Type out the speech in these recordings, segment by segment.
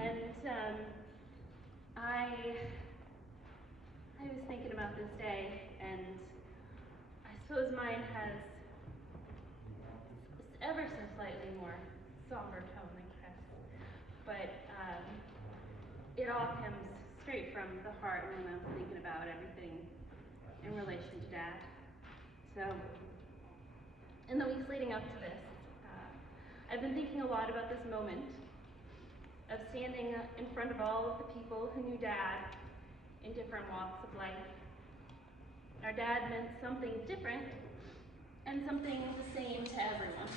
And I was thinking about this day, and I suppose mine has ever so slightly more somber tone than Chris, but it all comes straight from the heart when I'm thinking about everything in relation to Dad. So, in the weeks leading up to this, I've been thinking a lot about this moment of standing in front of all of the people who knew Dad in different walks of life. Our dad meant something different and something the same to everyone.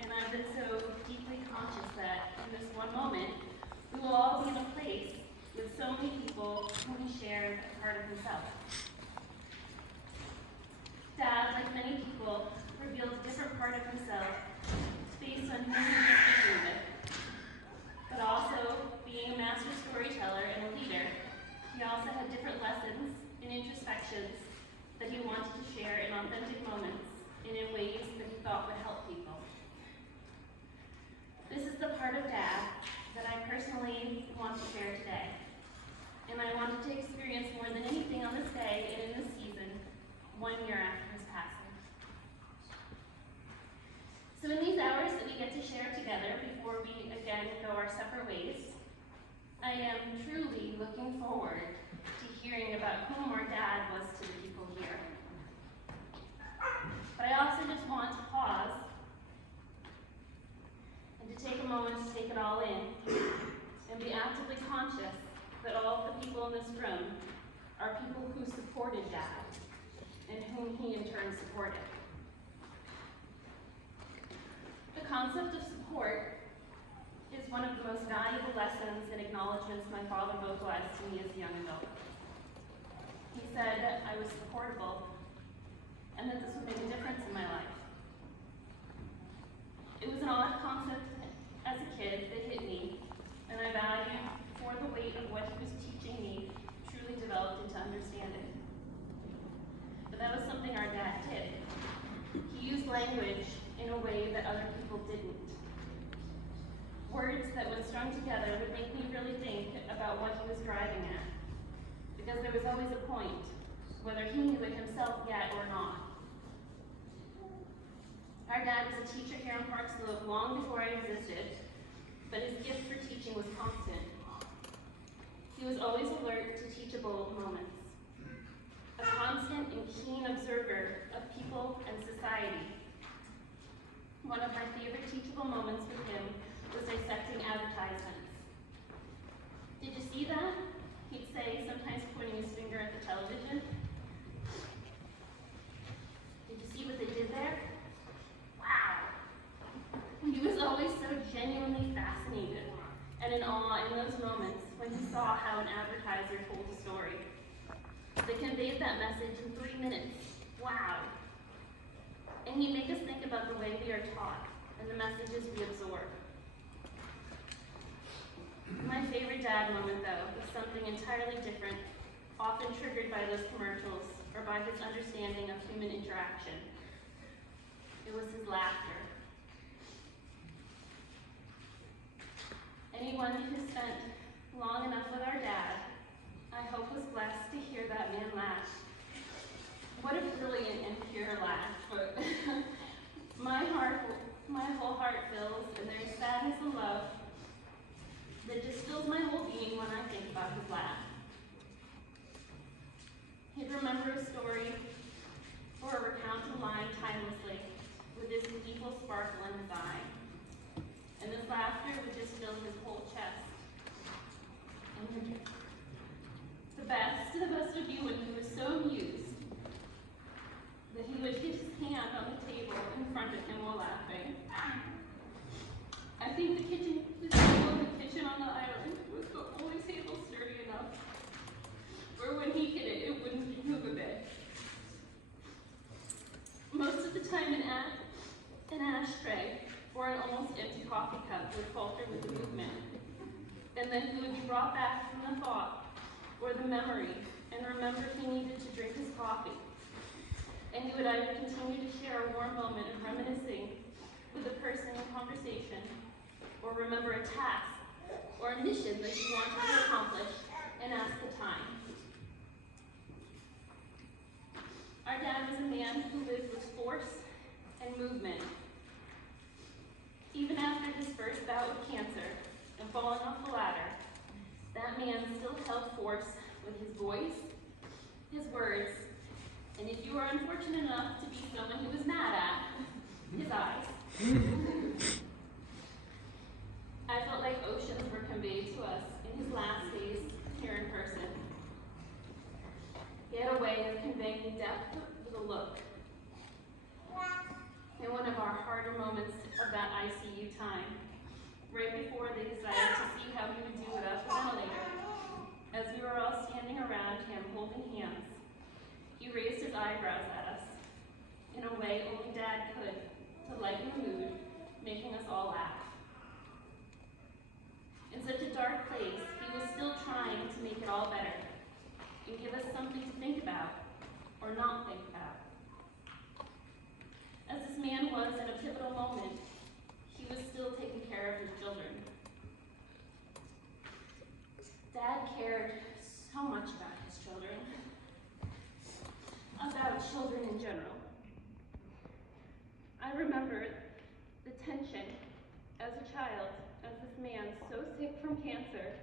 And I've been so deeply conscious that in this one moment, we will all be in a place with so many people who he shared a part of himself. Dad, like many people, revealed a different part of himself based on who he was speaking with. But also, being a master storyteller and a leader, he also had different lessons and introspections that he wanted to share in authentic moments and in ways that he thought would help people. This is the part of Dad that I personally want to share today. And I wanted to experience more than anything on this day and in this season, 1 year after his passing. So in these hours that we get to share together before we again go our separate ways, I am truly looking forward to hearing about whom our Dad was to the people here. But I also just want to pause and to take a moment to take it all in and be actively conscious that all of the people in this room are people who supported Dad and whom he in turn supported. The concept of support is one of the most valuable lessons and acknowledgments my father vocalized to me as a young adult. He said that I was supportable and that this would make a difference in my life. It was an odd concept as a kid that hit me, and I valued for the weight of what he was teaching me truly developed into understanding. But that was something our dad did. He used language in a way that other people didn't. Words that when strung together would make me really think about what he was driving at. Because there was always a point, whether he knew it himself yet or not. Our dad was a teacher here in Park Slope long before I existed, but his gift for teaching was constant. He was always alert to teachable moments. A constant and keen observer of people and society. One of my favorite teachable moments with him was dissecting advertisements. Did you see that? He'd say, sometimes pointing his finger at the television. Did you see what they did there? Wow. He was always so genuinely fascinated and in awe in those moments when he saw how an advertiser told a story. They conveyed that message in 3 minutes. Wow. And he'd make us think about the way we are taught and the messages we absorb. My favorite dad moment, though, was something entirely different, often triggered by those commercials or by his understanding of human interaction. It was his laughter. Anyone who spent long enough with our dad, I hope was blessed to hear that man laugh. What a brilliant and pure laugh. But my whole heart fills, and there's sadness and love that just fills my whole being when I think about his laugh. He'd remember a story or recount a line timelessly with this gleeful sparkle in his eye. And this laughter would just fill his whole chest. And the best would be when he was so amused that he would hit his hand on the table in front of him while laughing. I think the table in the kitchen on the island was the only table sturdy enough where when he hit it, it wouldn't move a bit. Most of the time, an ashtray or an almost empty coffee cup would falter with the movement. And then he would be brought back from the thought or the memory and remember he needed to drink his coffee. And he would either continue to share a warm moment of reminiscing with the person in conversation or remember a task or a mission that he wanted to accomplish and ask the time. Our dad was a man who lived with force and movement. Even after his first bout with cancer and falling off the ladder, that man still held force with his voice, his words, and if you were unfortunate enough to be someone he was mad at, his eyes. I felt like oceans were conveyed to us in his last days here in person. He had a way of conveying depth with a look. In one of our harder moments of that ICU time, right before they decided to see how he would do without the ventilator, as we were all standing around him holding hands, he raised his eyebrows at us in a way only Dad could to lighten the mood, making us all laugh. In such a dark place, he was still trying to make it all better and give us something to think about or not think about. As this man was in a pivotal moment, he was still taking care of his children. Dad cared so much about his children, about children in general. I remember the tension as a child, as this man, so sick from cancer,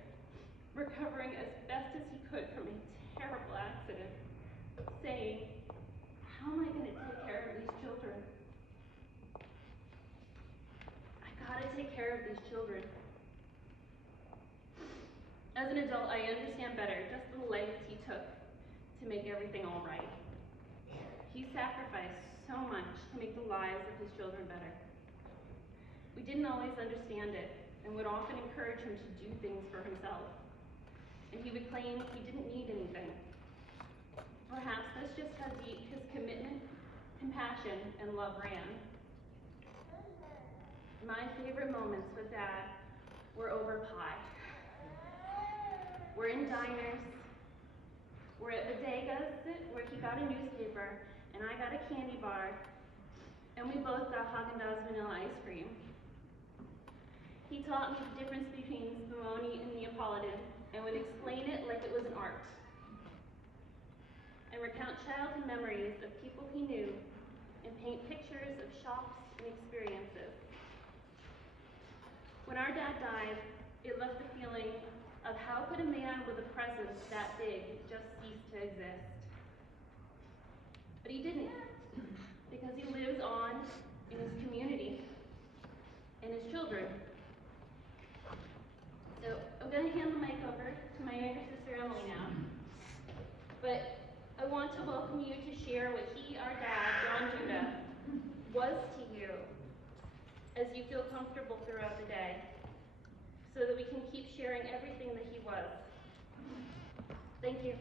recovering as best as he could from a terrible accident, saying, "How am I going to take care of these children? I gotta take care of these children." As an adult, I understand better just the lengths he took to make everything all right. He sacrificed so much to make the lives of his children better. We didn't always understand it and would often encourage him to do things for himself. And he would claim he didn't need anything. Perhaps that's just how deep his commitment, compassion, and love ran. My favorite moments with Dad were over pie. We're in diners, we're at bodegas where he got a newspaper and I got a candy bar, and we both got Haagen-Dazs vanilla ice cream. He taught me the difference between Spumoni and Neapolitan and would explain it like it was an art, and recount childhood memories of people he knew and paint pictures of shops and experiences. When our dad died, it left the feeling of how could a man with a presence that big just cease to exist? But he didn't, because he lives on in his community and his children. So I'm going to hand the mic over to my younger sister Emily now. But I want to welcome you to share what he, our dad, John Duda, was to you as you feel comfortable throughout the day, so that we can keep sharing everything that he was. Thank you.